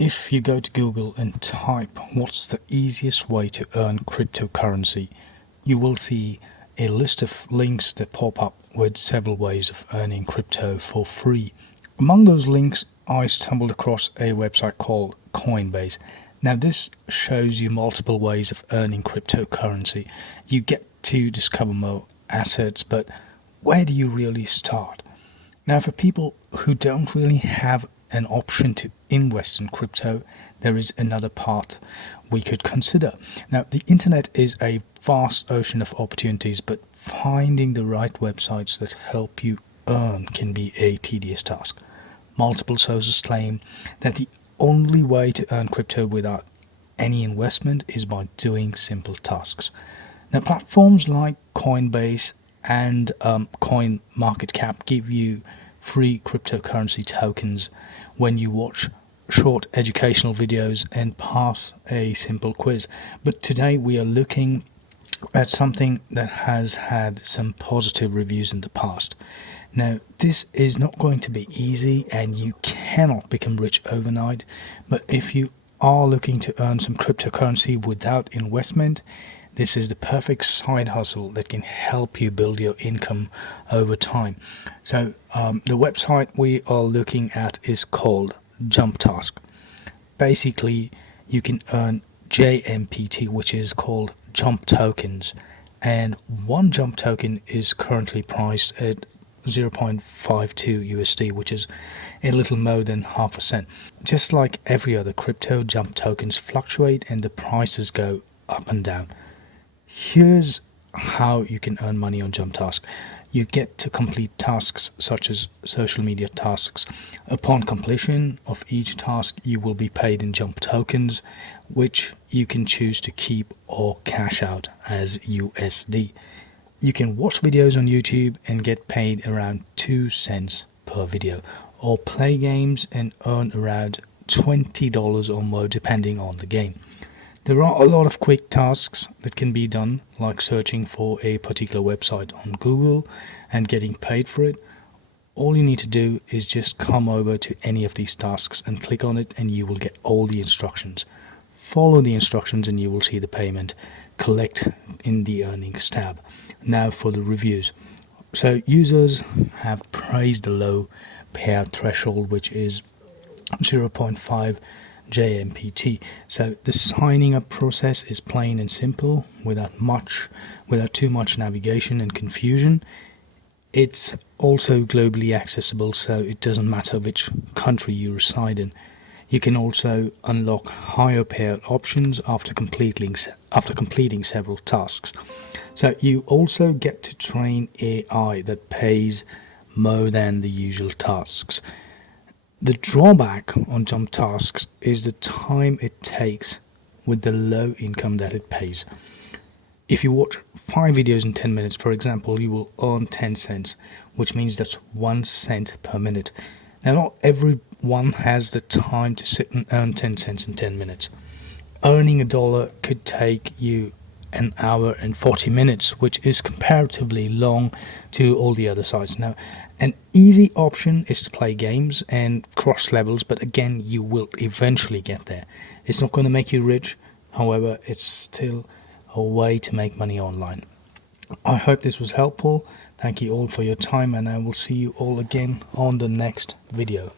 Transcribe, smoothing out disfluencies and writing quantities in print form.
If you go to Google and type what's the easiest way to earn cryptocurrency, you will see a list of links that pop up with several ways of earning crypto for free. Among those links, I stumbled across a website called Coinbase. Now this shows you multiple ways of earning cryptocurrency. You get to discover more assets, but where do you really start? Now for people who don't really have an option to invest in crypto, there is another path we could consider. Now the internet is a vast ocean of opportunities, but finding the right websites that help you earn can be a tedious task. Multiple sources claim that the only way to earn crypto without any investment is by doing simple tasks. Now platforms like Coinbase and CoinMarketCap give you free cryptocurrency tokens when you watch short educational videos and pass a simple quiz. But today we are looking at something that has had some positive reviews in the past. Now this is not going to be easy and you cannot become rich overnight, but if you are looking to earn some cryptocurrency without investment, this is the perfect side hustle that can help you build your income over time. So the website we are looking at is called JMPT. Basically, you can earn JMPT, which is called jump tokens, and one jump token is currently priced at 0.52 USD, which is a little more than half a cent. Just like every other crypto, jump tokens fluctuate and the prices go up and down. Here's how you can earn money on JMPT. You get to complete tasks such as social media tasks. Upon completion of each task, you will be paid in JMP tokens, which you can choose to keep or cash out as USD. You can watch videos on YouTube and get paid around 2 cents per video, or play games and earn around $20 or more depending on the game. There are a lot of quick tasks that can be done, like searching for a particular website on Google and getting paid for it. All you need to do is just come over to any of these tasks and click on it, and you will get all the instructions. Follow the instructions and you will see the payment collect in the earnings tab. Now for the reviews. So users have praised the low payout threshold, which is 0.5 JMPT. So the signing up process is plain and simple, without too much navigation and confusion. It's also globally accessible, so it doesn't matter which country you reside in. You can also unlock higher payout options after completing several tasks. So you also get to train AI that pays more than the usual tasks. The drawback on JMPT is the time it takes with the low income that it pays. If you watch 5 videos in 10 minutes, for example, you will earn 10 cents, which means that's 1 cent per minute. Now, not everyone has the time to sit and earn 10 cents in 10 minutes. Earning $1 could take you an hour and 40 minutes, which is comparatively long to all the other sites. Now, an easy option is to play games and cross levels, but again, you will eventually get there. It's not going to make you rich, however, it's still a way to make money online. I hope this was helpful. Thank you all for your time, and I will see you all again on the next video.